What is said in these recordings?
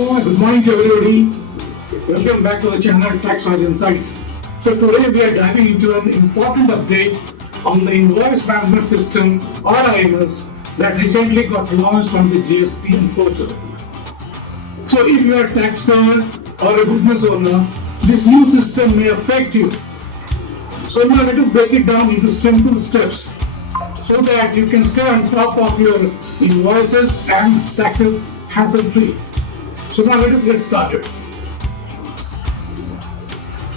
Good morning to everybody. Welcome back to the channel Tax Knowledge Insights. So today we are diving into an important update on the invoice management system or IMS that recently got launched on the GST portal. So if you are a taxpayer or a business owner, this new system may affect you. So now let us break it down into simple steps so that you can stay on top of your invoices and taxes hassle-free. So now let us get started.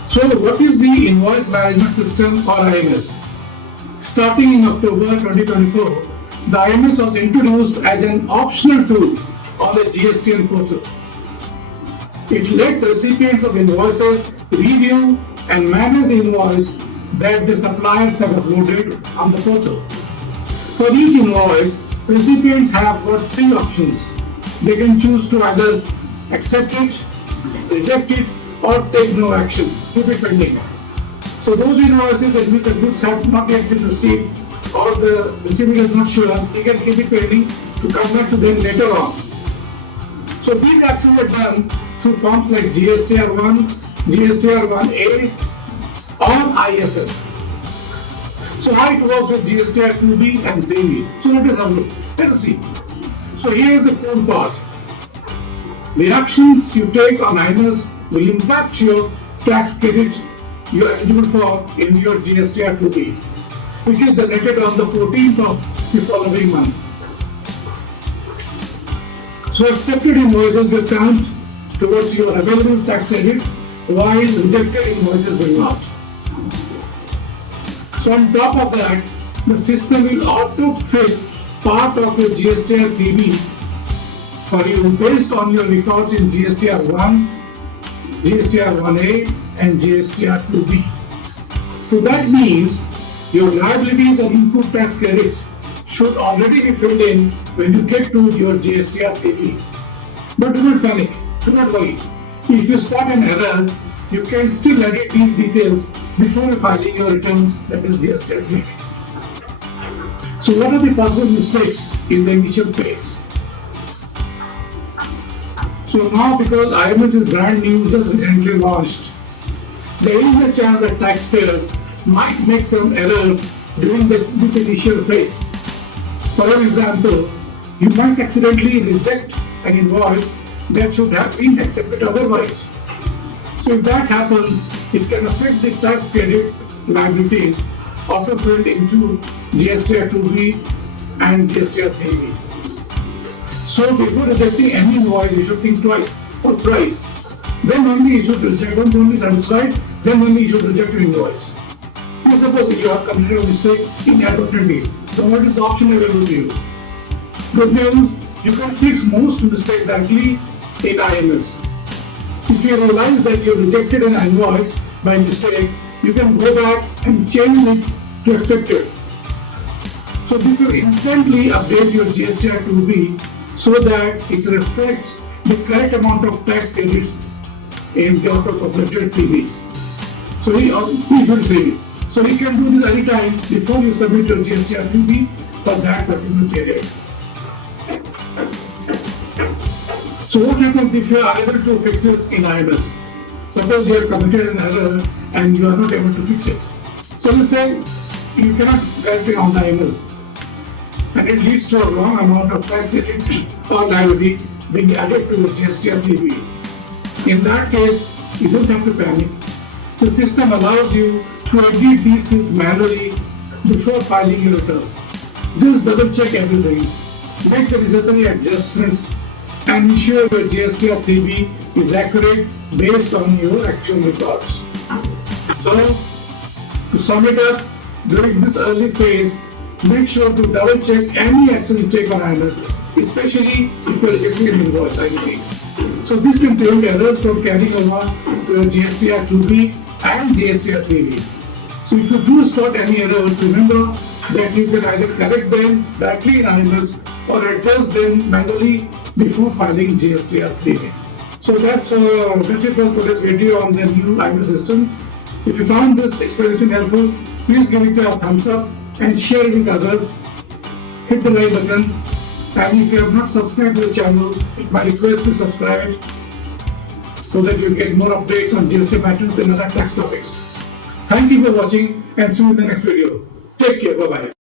So what is the invoice management system or IMS? Starting in October 2024, the IMS was introduced as an optional tool on the GST portal. It lets recipients of invoices review and manage the invoice that the suppliers have uploaded on the portal. For each invoice, recipients have got three options. They can choose to either accept it, reject it, or take no action, keep it pending. So those invoices and which goods have not yet been received or the recipient is not sure, they can keep it pending to come back to them later on. So these actions are done through forms like GSTR1, GSTR1A, or IFF. So how it works with GSTR2B and 3B. So let us have a look. Let us see. So here is the code part. The actions you take on IMS will impact your tax credit you are eligible for in your GSTR2B, which is generated on the 14th of the following month. So accepted invoices will count towards your available tax credits while rejected invoices will not. So on top of that, the system will auto-fill part of your GSTR3B for you based on your records in GSTR1, GSTR1A and GSTR2B. So that means your liabilities and input tax credits should already be filled in when you get to your GSTR3B. But do not panic, do not worry. If you spot an error, you can still edit these details before filing your returns, that is GSTR3B. So what are the possible mistakes in the initial phase? So now because IMS is brand new, just recently launched, there is a chance that taxpayers might make some errors during this initial phase. For example, you might accidentally reject an invoice that should have been accepted otherwise. So if that happens, it can affect the tax credit liabilities auto-filled into GSTR2B and GSTR3B. So before rejecting any invoice, you should think twice or thrice. Then only you should reject. Don't only satisfied, then only you should reject your invoice. Now suppose you have committed a mistake inadvertently. So what is the option available to you? Good news, you can fix most mistakes directly in IMS. If you realize that you rejected an invoice by mistake, you can go back and change it to accept it. So this will instantly update your GSTR2B so that it reflects the correct amount of tax credits in the auto-populated 3B. So you can do this anytime before you submit your GSTR2B for that particular period. So what happens if you are unable to fix this in IMS? Suppose you have committed an error and you are not able to fix it. So let's say you cannot verify on the IMS and it leads to a wrong amount of tax credit or liability being added to the GSTR3B. In that case, you don't have to panic. The system allows you to edit these fields manually before filing your returns. Just double check everything, make the necessary adjustments and ensure your GSTR3B is accurate based on your actual records. So, to sum it up, during this early phase, make sure to double check any action you take on IMS, especially if you are rejecting an invoice, I repeat. So this can prevent errors from carrying over to your GSTR2B and GSTR3B. So if you do spot any errors, remember that you can either correct them directly in IMS or adjust them manually before filing GSTR3B. So that's it for today's video on the new IMS system. If you found this explanation helpful, please give it a thumbs up and share it with others. Hit the like button And if you have not subscribed to the channel, it's my request to subscribe so that you get more updates on GST matters and other tax topics. Thank you for watching and see you in the next video. Take care. Bye-bye.